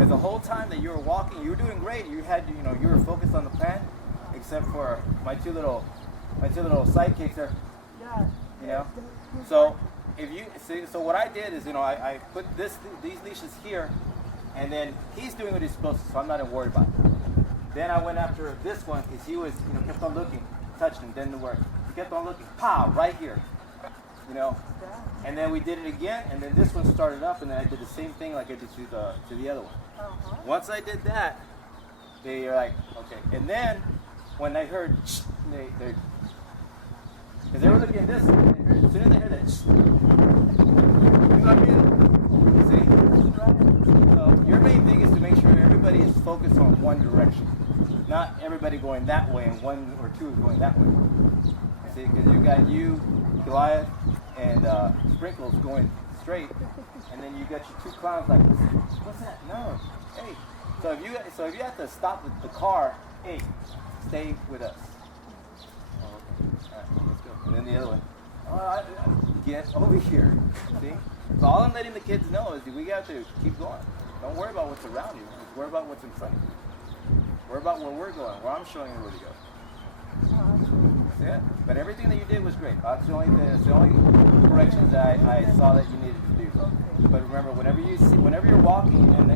Because the whole time that you were walking, you were doing great. You had, you were focused on the plan, except for my two little sidekicks there. Yeah. So if you see, so what I did is, I put these leashes here, and then he's doing what he's supposed to, so I'm not even worried about it. Then I went after this one because he was, kept on looking, touched him, didn't work. He kept on looking, pow, right here. And then we did it again, and then this one started up, and then I did the same thing like I did to the other one. Once I did that, they were like, okay. And then when I heard, because they were looking at this, and as soon as they heard that, see? So your main thing is to make sure everybody is focused on one direction, not everybody going that way and one or two is going that way. See, because you got you, Goliath, and Sprinkles going straight, and then you got your two clowns like, what's that? No, hey. So if you have to stop the car, hey, stay with us. Oh, okay. All right, well, let's go. And then the other one, get over here. See? So all I'm letting the kids know is that we got to keep going. Don't worry about what's around you. Just worry about what's in front of you. Worry about where we're going, where I'm showing you where to go. Yeah, but everything that you did was great. That's the only corrections that I saw that you needed to do. But remember, whenever you're walking and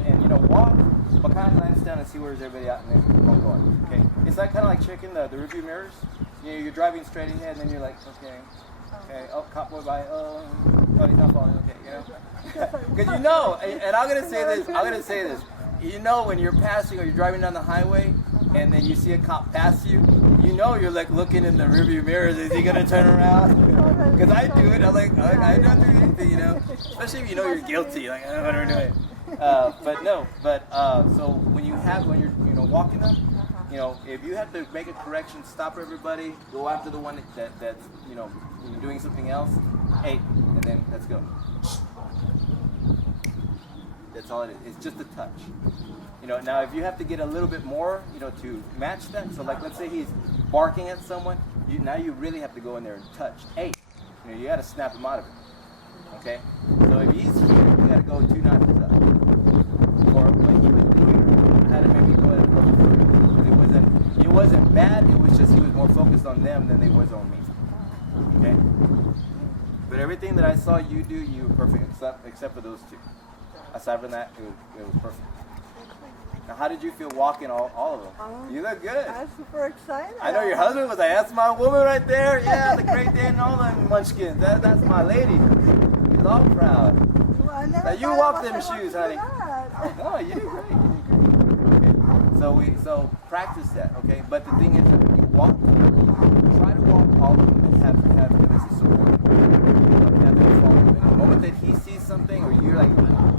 walk, but kind of glance down and see where's everybody at, and then keep on going. Okay, it's like kind of like checking the rearview mirrors. You're driving straight ahead, and then you're like, okay, oh, cop boy by, oh, he's not falling. Okay, because and I'm gonna say this. When you're passing or you're driving down the highway, and then you see a cop pass you, you're like looking in the rearview mirrors. Is he gonna turn around? Because I do it. I'm like, I don't do anything, Especially if you're guilty. Like, I don't know what I'm doing. So when you're walking them, if you have to make a correction, stop everybody, go after the one that's you're doing something else. Hey, and then let's go. That's all it is. It's just a touch. Now if you have to get a little bit more, to match that. So like, let's say he's barking at someone. Now you really have to go in there and touch. Hey, you got to snap him out of it. Okay. So if he's here, you got to go 2 notches up. Or what he was doing, you had to maybe go ahead and go further. It wasn't bad. It was just he was more focused on them than they was on me. Okay. But everything that I saw you do, you were perfect, except for those two. Aside from that, it was perfect. Now, how did you feel walking all of them? You look good. I'm super excited. I know your husband was like, that's my woman right there. Yeah, the Great Dane and all them munchkins. That's my lady. He's all proud. Well, now, you walk them shoes, honey. No, you did great. Okay. So practice that, okay? But the thing is that when you walk, try to walk all of them and have him as a support. Have him follow him. The moment that he sees something or you're like,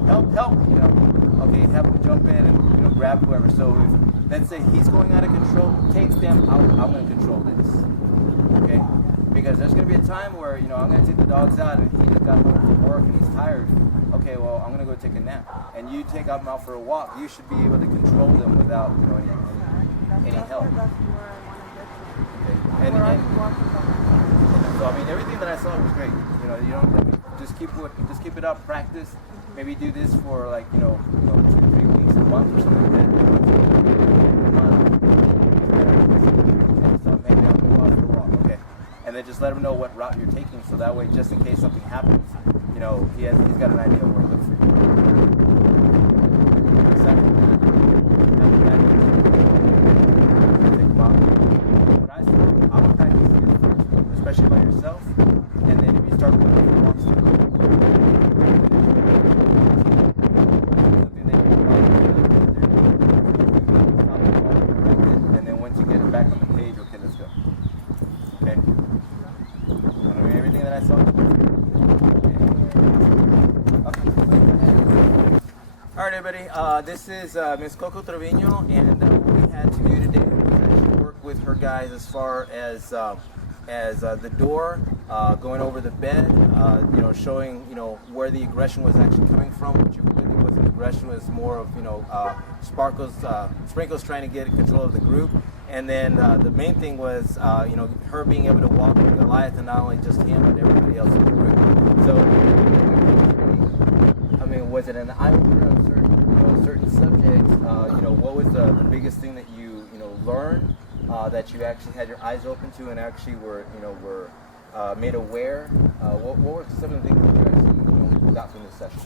help, okay, have him jump in and grab whoever. So if, let's say he's going out of control, take them out, I'm going to control this. Okay? Because there's going to be a time where, I'm going to take the dogs out and he just got home from work and he's tired. Okay, well, I'm going to go take a nap. And you take them out for a walk. You should be able to control them without, any help. That's where I want to get to. Okay. So, everything that I saw was great. Just keep it up, practice. Maybe do this for 2 or 3 weeks, a month or something like that. So maybe I'll go out for a walk, okay? And then just let him know what route you're taking, so that way, just in case something happens, he's got an idea of where to look for you. What I say, I would practice here first, especially by yourself, and then if you start going for walks, back on the page, okay, let's go. Okay? Everything that I saw. Okay. Alright, everybody. This is Miss Coco Trevino, and what we had to do today was actually work with her guys as far as the door, going over the bed, showing where the aggression was actually coming from, which really wasn't aggression, was more of Sprinkles trying to get control of the group. And then the main thing was, her being able to walk with Goliath, and not only just him, but everybody else in the group. So, was it an eye-opener of certain subject, what was the biggest thing that you learned that you actually had your eyes open to and actually were made aware? What were some of the things that you actually got from this session?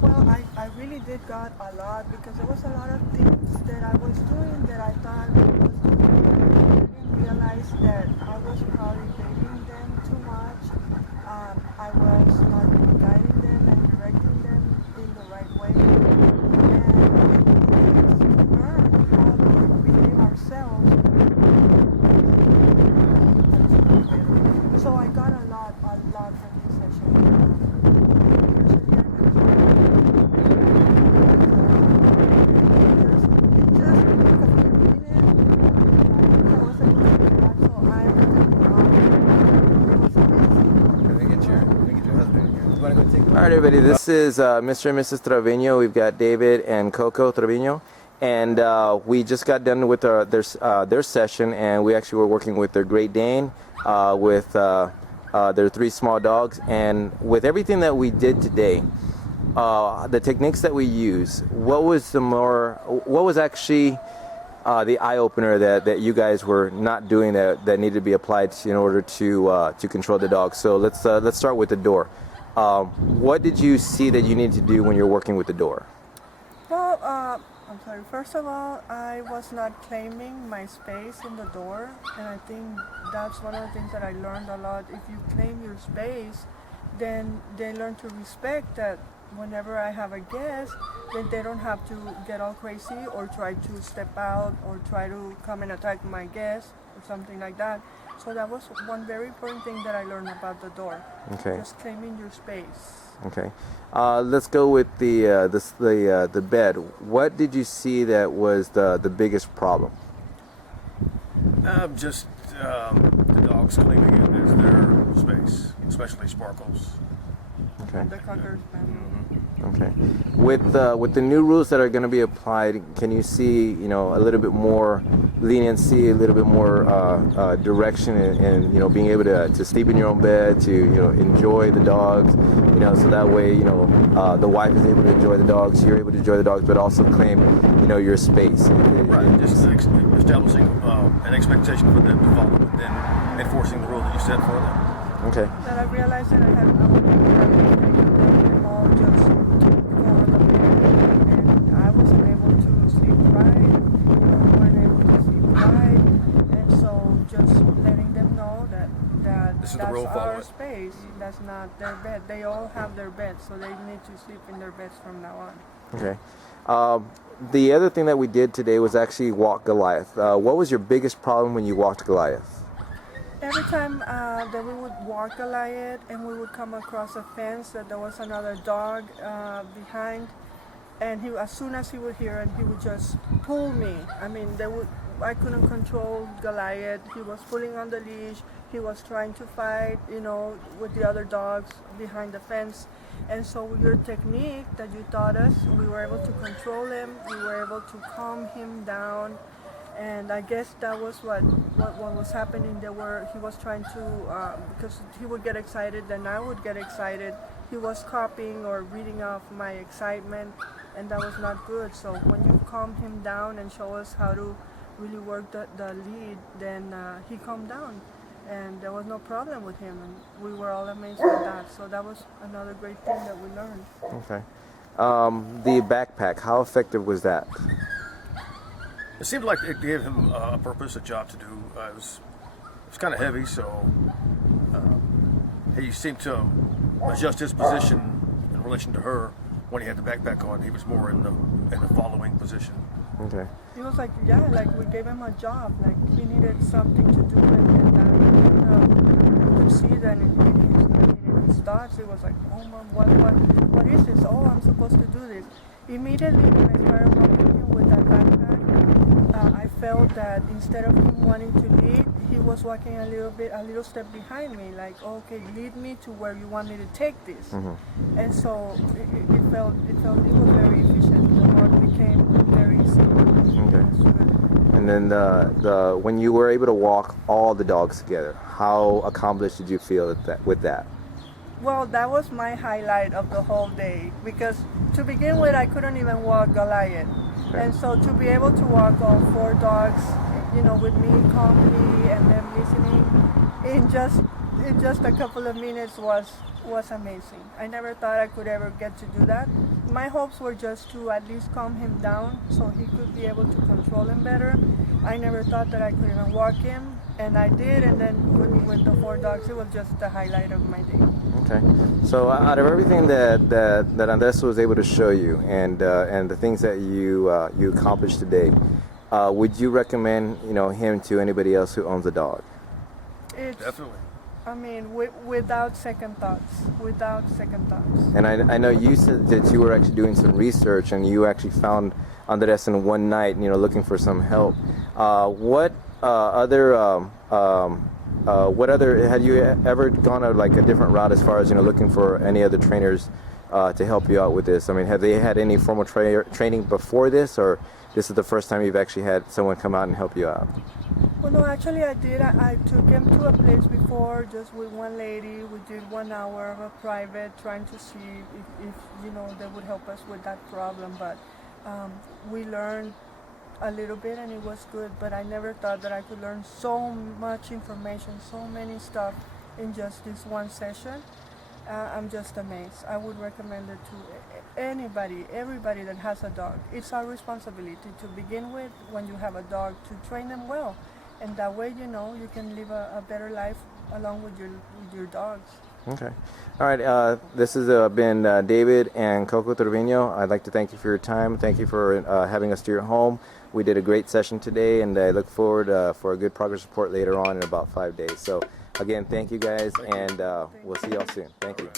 Well, I really did got a lot because there was a lot of things that I was doing that I thought I was doing. I didn't realize that I was probably dating them too much. I was not guiding them and directing them in the right way. And we learn how to behave ourselves. So I got a lot from this session. All right, everybody, this is Mr. and Mrs. Trevino. We've got David and Coco Trevino, and we just got done with their session, and we actually were working with their Great Dane, with their 3 small dogs, and with everything that we did today, the techniques that we use, what was actually the eye-opener that you guys were not doing that needed to be applied in order to control the dog? So let's start with the door. What did you see that you need to do when you're working with the door? Well, I'm sorry. First of all, I was not claiming my space in the door, and I think that's one of the things that I learned a lot. If you claim your space, then they learn to respect that whenever I have a guest, then they don't have to get all crazy or try to step out or try to come and attack my guest or something like that. So that was one very important thing that I learned about the door. Okay. Just claiming your space. Okay. Let's go with the bed. What did you see that was the biggest problem? Just the dogs claiming it as their space, especially Sparkles. Okay. The Cocker Spaniel. Okay. With the new rules that are going to be applied, can you see a little bit more leniency, a little bit more direction, and being able to sleep in your own bed, to enjoy the dogs, so that way the wife is able to enjoy the dogs, you're able to enjoy the dogs, but also claim your space. Right. Just establishing an expectation for them to follow, and then enforcing the rule that you set for them. Okay. That I realized that I would them all just go on the bed, and I wasn't able to sleep right. Weren't able to sleep right, and so just letting them know that This is that's the rule, follow our it. space. That's not their bed. They all have their beds, so they need to sleep in their beds from now on. Okay. The other thing that we did today was actually walk Goliath. What was your biggest problem when you walked Goliath? Every time that we would walk Goliath and we would come across a fence that there was another dog behind, and as soon as he would hear it, he would just pull me. I mean, I couldn't control Goliath. He was pulling on the leash. He was trying to fight, with the other dogs behind the fence. And so your technique that you taught us, we were able to control him. We were able to calm him down. And I guess that was what was happening. He was trying to, because he would get excited, then I would get excited. He was copying or reading off my excitement, and that was not good. So when you calm him down and show us how to really work the lead, then he calmed down, and there was no problem with him, and we were all amazed with that. So that was another great thing that we learned. Okay. The backpack, how effective was that? It seemed like it gave him a purpose, a job to do. It was kind of heavy, so he seemed to adjust his position in relation to her. When he had the backpack on, he was more in the following position. Okay. He was like we gave him a job, like he needed something to do, and you could see that in his thoughts. He was like, oh mom, what is this? Oh, I'm supposed to do this. Immediately when I started walking him with that backpack, I felt that instead of him wanting to lead, he was walking a little step behind me, like, okay, lead me to where you want me to take this. Mm-hmm. And so it was very efficient. The walk became very easy. Okay. And then when you were able to walk all the dogs together, how accomplished did you feel with that? Well, that was my highlight of the whole day because to begin with, I couldn't even walk Goliath. And so to be able to walk all 4 dogs, with me calmly and them listening in just a couple of minutes was amazing. I never thought I could ever get to do that. My hopes were just to at least calm him down so he could be able to control him better. I never thought that I could even walk him, and I did. And then with the 4 dogs, it was just the highlight of my day. Okay. So out of everything that Andres was able to show you, and the things that you accomplished today, would you recommend him to anybody else who owns a dog? Definitely. I mean, without second thoughts. Without second thoughts. And I know you said that you were actually doing some research and you actually found Andres in one night, looking for some help. What other had you ever gone a different route as far as looking for any other trainers to help you out with this? I mean, have they had any formal training before this, or this is the first time you've actually had someone come out and help you out? Well, no, actually I did. I took him to a place before, just with one lady. We did 1 hour of a private, trying to see if they would help us with that problem. But we learned a little bit, and it was good. But I never thought that I could learn so much information, so many stuff in just this one session. I'm just amazed. I would recommend it to everybody that has a dog. It's our responsibility to begin with when you have a dog to train them well. And that way, you can live a better life along with your dogs. Okay. All right. This has been David and Coco Trevino. I'd like to thank you for your time. Thank you for having us to your home. We did a great session today, and I look forward for a good progress report later on in about 5 days. So, again, thank you guys, and we'll see y'all soon. Thank you.